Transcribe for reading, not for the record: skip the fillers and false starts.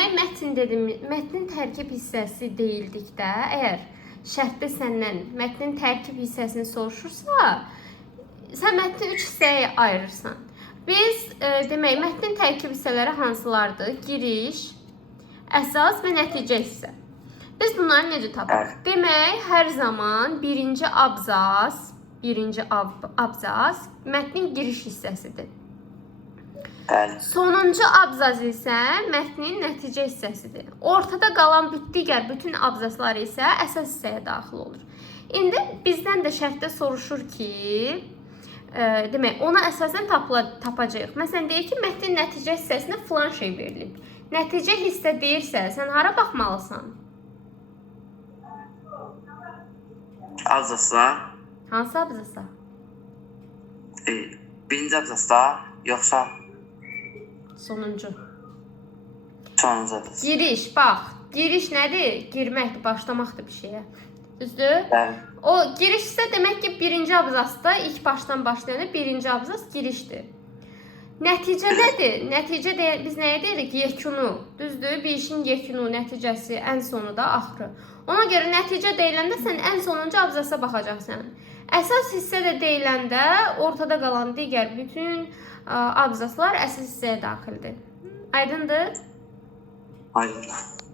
Demək, mətn dedim, mətnin tərkib hissəsi deyildikdə, əgər şərtdə səndən mətnin tərkib hissəsini soruşursa, sən mətni 3 hissəyə ayırırsan. Biz demək, mətnin tərkib hissələri hansılardır? Giriş, əsas və nəticə hissə. Biz bunları necə tapırıq? Demək, hər zaman birinci abzas mətnin giriş hissəsidir. Sonuncu abzas isə mətnin nəticə hissəsidir. Ortada qalan digər bütün abzaslar isə əsas hissəyə daxil olur. İndi bizdən də şərtdə soruşur ki, demək, ona əsasən tapacağıq. Məsələn, deyək ki, mətnin nəticə hissəsinə filan şey verilib. Nəticə hissə deyirsə, sən hara baxmalısan? Abzasda. Hansı abzasa? Birinci abzasda, yoxsa Sonuncu. sonuncu abzas? Giriş, bax. Giriş nədir? Girməkdir, başlamaqdır bir şeyə. Düzdür? Bəli. O giriş isə demək ki, birinci abzasda ilk başdan başlayanda birinci abzas girişdir. Nəticə nədir? Nəticə biz nəyə deyirik? Yekunu. Düzdür? Bir işin yekunu, nəticəsi, ən sonu da axırı. Ona görə nəticə deyiləndə sən ən sonuncu abzasa baxacaqsan. Əsas hissə də deyiləndə ortada qalan digər bütün abzaslar əsas hissəyə daxildir. Aydındır? Aydın.